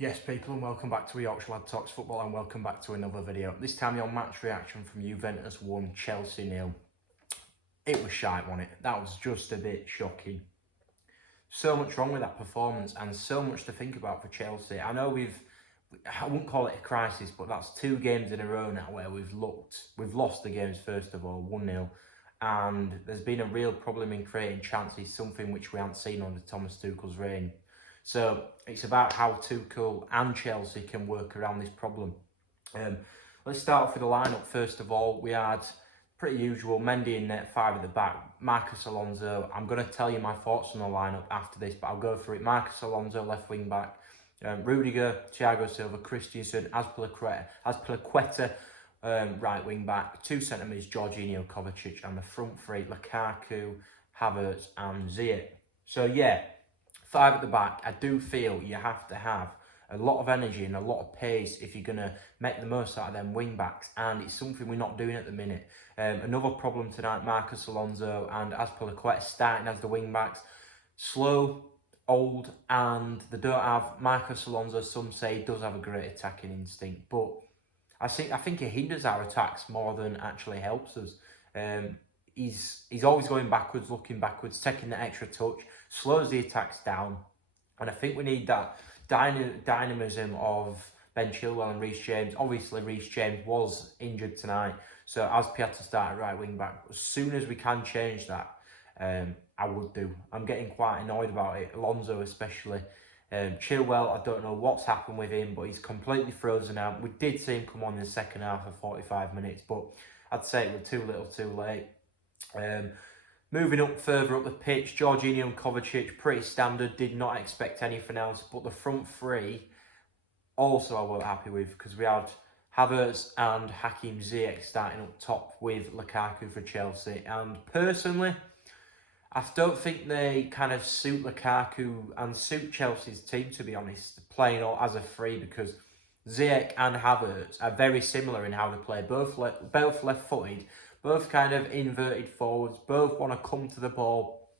Yes, people, and welcome back to Yorkshire Lad Talks Football, and welcome back to another video. This time your match reaction from Juventus 1, Chelsea 0. It was shite, wasn't it? That was just a bit shocking. So much wrong with that performance and so much to think about for Chelsea. I know I wouldn't call it a crisis, but that's 2 games in a row now where we've lost the games first of all, 1-0. And there's been a real problem in creating chances, something which we haven't seen under Thomas Tuchel's reign. So it's about how Tuchel and Chelsea can work around this problem. Let's start off with the lineup. First of all, we had pretty usual Mendy in net, 5 at the back, Marcus Alonso. I'm going to tell you my thoughts on the lineup after this, but I'll go through it. Marcus Alonso, left wing back, Rudiger, Thiago Silva, Christensen, Azpilicueta, right wing back, 2 centre mids, Jorginho, Kovacic, and the front 3, Lukaku, Havertz, and Ziyech. So yeah, 5 at the back. I do feel you have to have a lot of energy and a lot of pace if you're going to make the most out of them wing backs, and it's something we're not doing at the minute. Another problem tonight, Marcus Alonso and Azpilicueta starting as the wing backs. Slow, old, and they don't have Marcus Alonso. Some say does have a great attacking instinct, but I think it hinders our attacks more than actually helps us. He's always going backwards, looking backwards, taking the extra touch, slows the attacks down, and I think we need that dynamism of Ben Chilwell and Reece James. Obviously, Reece James was injured tonight, so Azpilicueta to start at right wing back. As soon as we can change that, I would do. I'm getting quite annoyed about it, Alonso especially. Chilwell, I don't know what's happened with him, but he's completely frozen out. We did see him come on in the second half of 45 minutes, but I'd say it was too little too late. Moving up further up the pitch, Jorginho and Kovacic, pretty standard, did not expect anything else, but the front 3 also I wasn't happy with, because we had Havertz and Hakim Ziyech starting up top with Lukaku for Chelsea, and personally, I don't think they kind of suit Lukaku and suit Chelsea's team, to be honest, playing as a 3, because Ziyech and Havertz are very similar in how they play, both left-footed, both kind of inverted forwards, both want to come to the ball,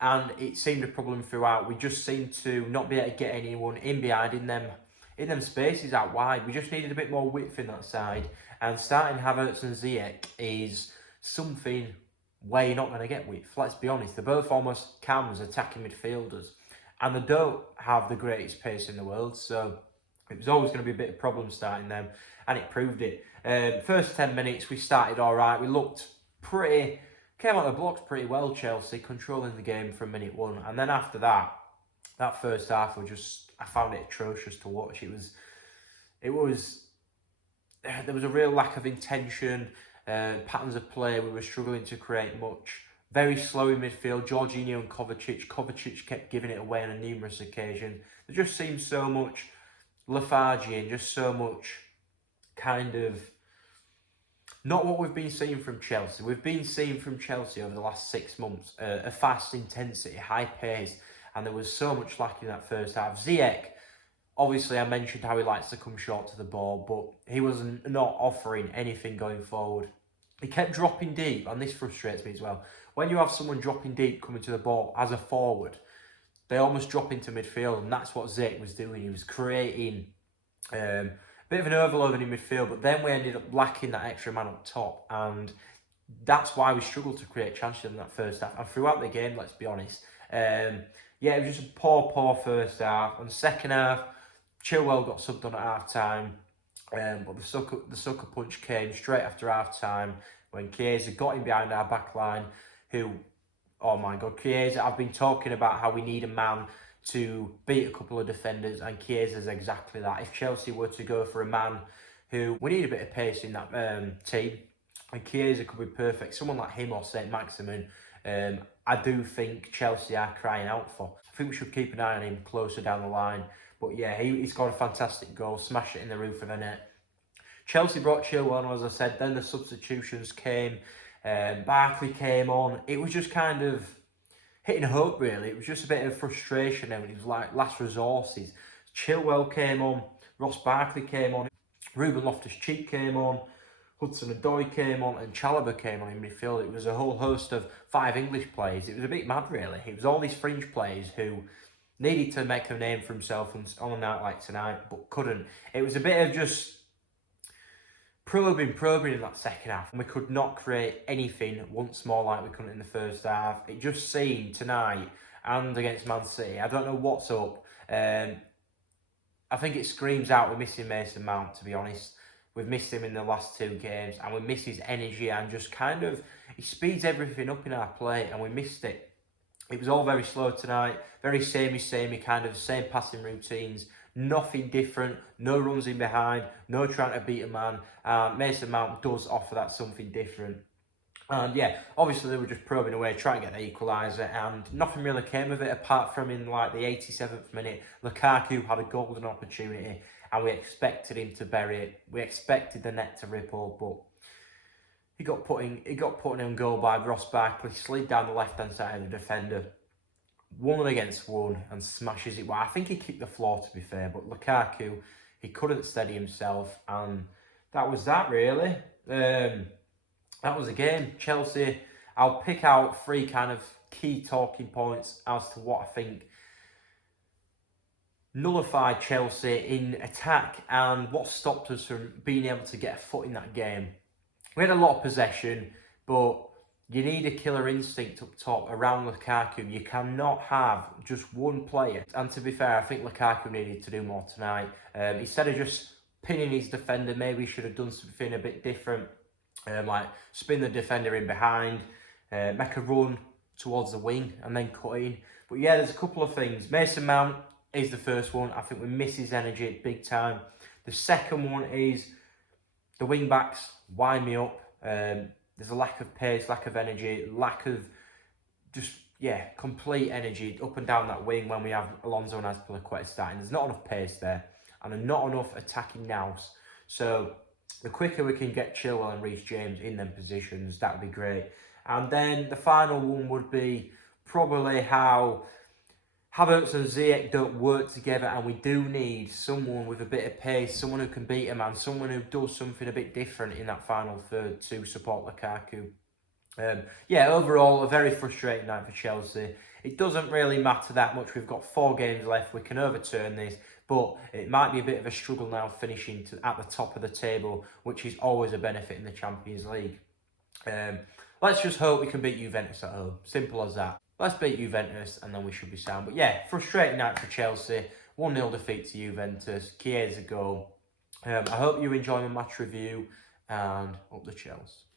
and it seemed a problem throughout. We just seemed to not be able to get anyone in behind in them spaces out wide. We just needed a bit more width in that side, and starting Havertz and Ziyech is something where you're not going to get width. Let's be honest, they're both almost cams, attacking midfielders, and they don't have the greatest pace in the world, so it was always going to be a bit of a problem starting them, and it proved it. First 10 minutes, we started all right. We looked came out of the blocks pretty well, Chelsea, controlling the game from minute 1. And then after that first half, I found it atrocious to watch. There was a real lack of intention, patterns of play. We were struggling to create much. Very slow in midfield, Jorginho and Kovacic. Kovacic kept giving it away on numerous occasions. There just seemed so much lethargy and just so much kind of not what we've been seeing from Chelsea. We've been seeing from Chelsea over the last 6 months a fast intensity, high pace, and there was so much lacking in that first half. Ziyech, obviously I mentioned how he likes to come short to the ball, but he was not offering anything going forward. He kept dropping deep, and this frustrates me as well. When you have someone dropping deep coming to the ball as a forward, they almost drop into midfield, and that's what Ziyech was doing. He was creating a bit of an overload in midfield, but then we ended up lacking that extra man up top, and that's why we struggled to create chances in that first half. And throughout the game, let's be honest, yeah, it was just a poor first half. And the second half, Chilwell got subbed on at half time, but the sucker punch came straight after half time when Chiesa got in behind our back line, who, oh my God, Chiesa, I've been talking about how we need a man to beat a couple of defenders, and Chiesa's exactly that. If Chelsea were to go for a man who, we need a bit of pace in that team, and Chiesa could be perfect. Someone like him or St. Maximin, I do think Chelsea are crying out for. I think we should keep an eye on him closer down the line. But yeah, he's got a fantastic goal, smashed it in the roof of the net. Chelsea brought Chilwell on, as I said, then the substitutions came, Barkley came on. It was just kind of hitting hope, really. It was just a bit of frustration now. It was like last resources. Chilwell came on, Ross Barkley came on, Ruben Loftus-Cheek came on, Hudson-Odoi came on, and Chalobah came on in midfield. It was a whole host of 5 English players. It was a bit mad, really. It was all these fringe players who Needed to make a name for himself on a night like tonight, but couldn't. It was a bit of just probing in that second half, and we could not create anything once more like we couldn't in the first half. It just seemed tonight and against Man City, I don't know what's up. I think it screams out we're missing Mason Mount, to be honest. We've missed him in the last 2 games, and we miss his energy and just kind of, he speeds everything up in our play, and we missed it. It was all very slow tonight, very samey, kind of same passing routines, nothing different, no runs in behind, no trying to beat a man. Mason Mount does offer that something different. And yeah, obviously they were just probing away, trying to get the equaliser, and nothing really came of it apart from in like the 87th minute, Lukaku had a golden opportunity, and we expected him to bury it. We expected the net to ripple, but he got put in goal by Ross Barkley, slid down the left-hand side of the defender, 1 against 1, and smashes it. Well, I think he kicked the floor, to be fair, but Lukaku, he couldn't steady himself, and that was that, really. That was a game. Chelsea, I'll pick out 3 kind of key talking points as to what I think nullified Chelsea in attack and what stopped us from being able to get a foot in that game. We had a lot of possession, but you need a killer instinct up top around Lukaku. You cannot have just one player. And to be fair, I think Lukaku needed to do more tonight. Instead of just pinning his defender, maybe he should have done something a bit different. Like spin the defender in behind, make a run towards the wing and then cut in. But yeah, there's a couple of things. Mason Mount is the first one. I think we miss his energy big time. The second one is the wing backs wind me up. There's a lack of pace, lack of energy, lack of just, complete energy up and down that wing when we have Alonso and Azpilicueta starting. There's not enough pace there and not enough attacking nous. So the quicker we can get Chilwell and Reece James in them positions, that would be great. And then the final one would be probably how Havertz and Ziyech don't work together, and we do need someone with a bit of pace, someone who can beat a man, someone who does something a bit different in that final third to support Lukaku. Overall, a very frustrating night for Chelsea. It doesn't really matter that much. We've got 4 games left. We can overturn this, but it might be a bit of a struggle now finishing at the top of the table, which is always a benefit in the Champions League. Let's just hope we can beat Juventus at home. Simple as that. Let's beat Juventus and then we should be sound. But yeah, frustrating night for Chelsea. 1-0 defeat to Juventus. Chiesa's goal. I hope you enjoy my match review and up the Chelsea.